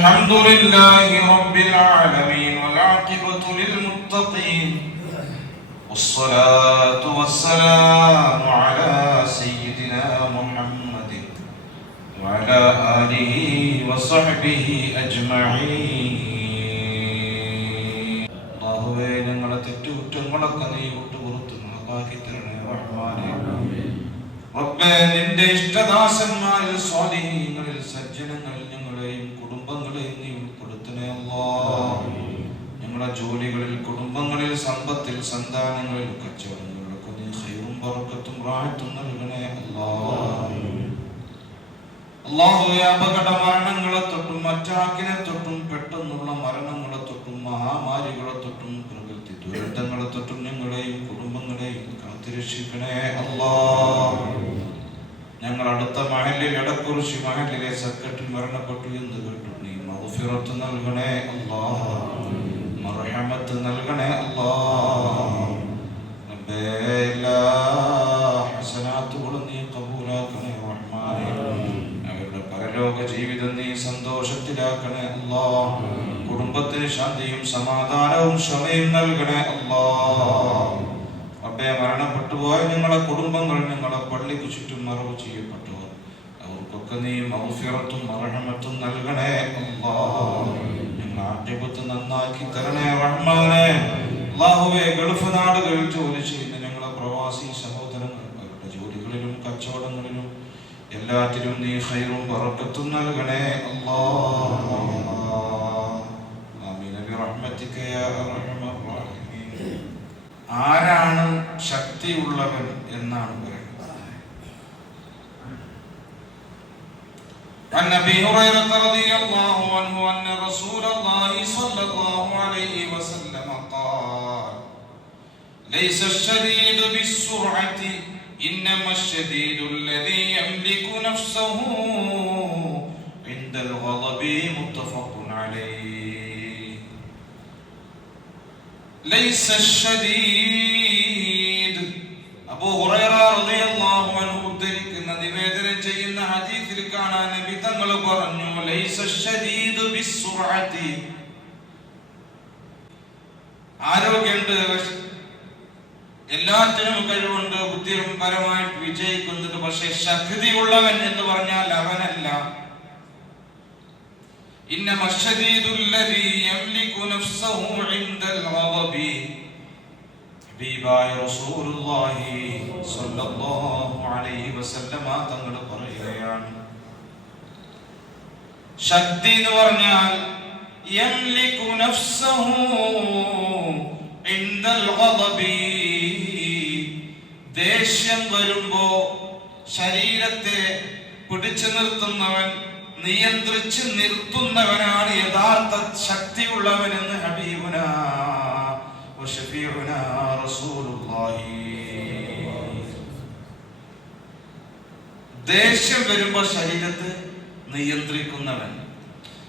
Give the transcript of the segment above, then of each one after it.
الحمد لله رب العالمين والعاقبة للمتقين والصلاة والسلام على سيدنا محمد وعلى آله وصحبه أجمعين അള്ളാഹുവേ ഞങ്ങളെ തെറ്റുകുറ്റങ്ങളൊക്കെ നീ വിട്ടുപുറത്ത് നമുക്കാക്കി തരണേ റഹ്മാനേ റബ്ബേ നിന്റെ ഇഷ്ടദാസന്മാരിൽ സ്വാധീനങ്ങളിൽ സജ്ജനങ്ങളിൽ ഞങ്ങളെയും കുടുംബങ്ങളെയും നീ ഉൾപ്പെടുത്തണേ അല്ലാ. ഞങ്ങളെ ജോലികളിൽ കുടുംബങ്ങളിൽ സമ്പത്തിൽ സന്താനങ്ങളിൽ കച്ചവടങ്ങളിലൊക്കെ നീ ഹൈറും പറക്കത്തും റാഹത്തും നൽകണേ അല്ലാ. അള്ളാഹുവെ അപകട മരണങ്ങളെ തൊട്ടും മറ്റാക്കിനെ തൊട്ടും പെട്ടെന്നുള്ള മരണങ്ങളെ തൊട്ടും മഹാമാരികളെ തൊട്ടും പ്രകൃതി ദുരന്തങ്ങളെ തൊട്ടും ഞങ്ങളെയും കുടുംബങ്ങളെയും കാത്തിരക്ഷിക്കണേ അല്ലാ ഞങ്ങൾ അടുത്ത മഹലിലെ സെക്രട്ടറി മരണപ്പെട്ടു എന്ന് കേട്ടു. നീ മഹുഫിറത്ത് നൽകണേ അല്ലാ മർഹമത്ത് നൽകണേ അല്ലാ എല്ലാ ഹസനാത്തുകളും നീ കബൂലാക്കണേ റഹ്മാനേ. അവരുടെ പരലോക ജീവിതം നീ സന്തോഷത്തിലാക്കണേ അല്ലാ കുടുംബത്തിന് ശാന്തിയും സമാധാനവും ക്ഷമയും നൽകണേ അല്ലാ റബ്ബേ മരണപ്പെട്ടു പോയ ഞങ്ങളെ കുടുംബങ്ങൾ ഞങ്ങളെ പള്ളിക്ക് ചുറ്റും മറവ് ചെയ്യപ്പെട്ടവർ അവർക്കൊക്കെ നീ മൗഫിറത്തും മറഹമത്തും നൽകണേ. അല്ലാ ആദ്യപത്ത് നന്നാക്കി തരണേ റഹ്മാനെ. അള്ളാഹുവെ ഗൾഫ് നാടുകളിൽ ജോലി ചെയ്യുന്ന ഞങ്ങളെ പ്രവാസി സഹോദരങ്ങൾ അവരുടെ ജോലികളിലും കച്ചവടങ്ങളിലും എല്ലാറ്റിലും നീ ഹൈറും പറക്കത്തും നൽകണേ. അല്ലാ ആരാണ് ശക്തിയുള്ളവൻ എന്നാണ് عن أبي هريرة رضي الله عنه أن رسول الله صلى الله عليه وسلم قال ليس الشديد بالسرعة إنما الشديد الذي يملك نفسه عند الغضب. متفق عليه. ليس الشديد. أبو هريرة നബി തങ്ങൾ പറഞ്ഞു ലൈസ ഷദീദു ബിസ്സുറഅതി ആരോഗ്യമുണ്ട് പക്ഷെ എല്ലാത്തിനും കഴിവുണ്ട് ബുദ്ധിപരമായിട്ട് വിജയിക്കുന്നുണ്ട് പക്ഷെ ശക്തിയുള്ളവൻ എന്ന് പറഞ്ഞാൽ അവനല്ല إنما الشديد الذي يملك نفسه عند الغضب ഹബീബായ റസൂലുള്ളാഹി സ്വല്ലല്ലാഹു അലൈഹി വസല്ലമ തങ്ങൾ പറയുകയാണ് ശക്തി എന്ന് പറഞ്ഞാൽ ദേഷ്യം വരുമ്പോ ശരീരത്തെ പിടിച്ചു നിർത്തുന്നവൻ നിയന്ത്രിച്ച് നിർത്തുന്നവനാണ് യഥാർത്ഥ ശക്തിയുള്ളവൻ എന്ന് ഹബീബുന ദേഷ്യം വരുമ്പോ ശരീരത്തെ നിയന്ത്രിക്കുന്നവൻ.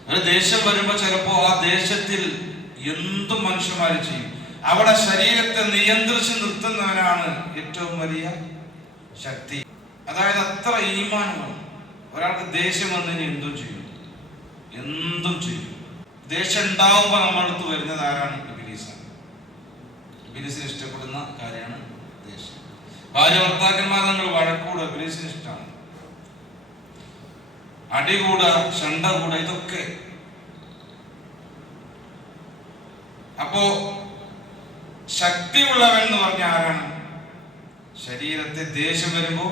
ഒരു ദേശം വരുമ്പോൾ ചിലപ്പോ ആ ദേശത്തിൽ എന്തും മനുഷ്യന്മാർ ചെയ്യും. അവിടെ ശരീരത്തെ നിയന്ത്രിച്ച് നിർത്തുന്നവനാണ് ഏറ്റവും വലിയ ശക്തി. അതായത് അത്ര ഈമാനമാണ് ഒരാൾക്ക് ദേഷ്യം വന്നതിന് എന്തും ചെയ്യും. എന്തും ചെയ്യും. ദേഷ്യം ഉണ്ടാവുമ്പോൾ നമ്മളടുത്ത് വരുന്നത് ആരാണ്? ഇഷ്ടപ്പെടുന്ന കാര്യമാണ് ദേഷ്യം. ഭാര്യ ഭർത്താക്കന്മാർ നിങ്ങൾ വഴക്കൂടുക ഇഷ്ടമാണ്. അടികൂടുക ഷണ്ട കൂട ഇതൊക്കെ. അപ്പോ ശക്തിയുള്ളവൻ എന്ന് പറഞ്ഞ ആരാണ്? ശരീരത്തെ ദേഷ്യം വരുമ്പോ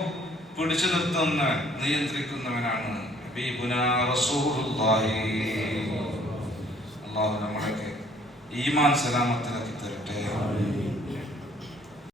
പിടിച്ചു നിർത്തുന്നവൻ നിയന്ത്രിക്കുന്നവനാണ്. അള്ളാഹു നമ്മളൊക്കെ ഈമാൻ സലാമത്ത്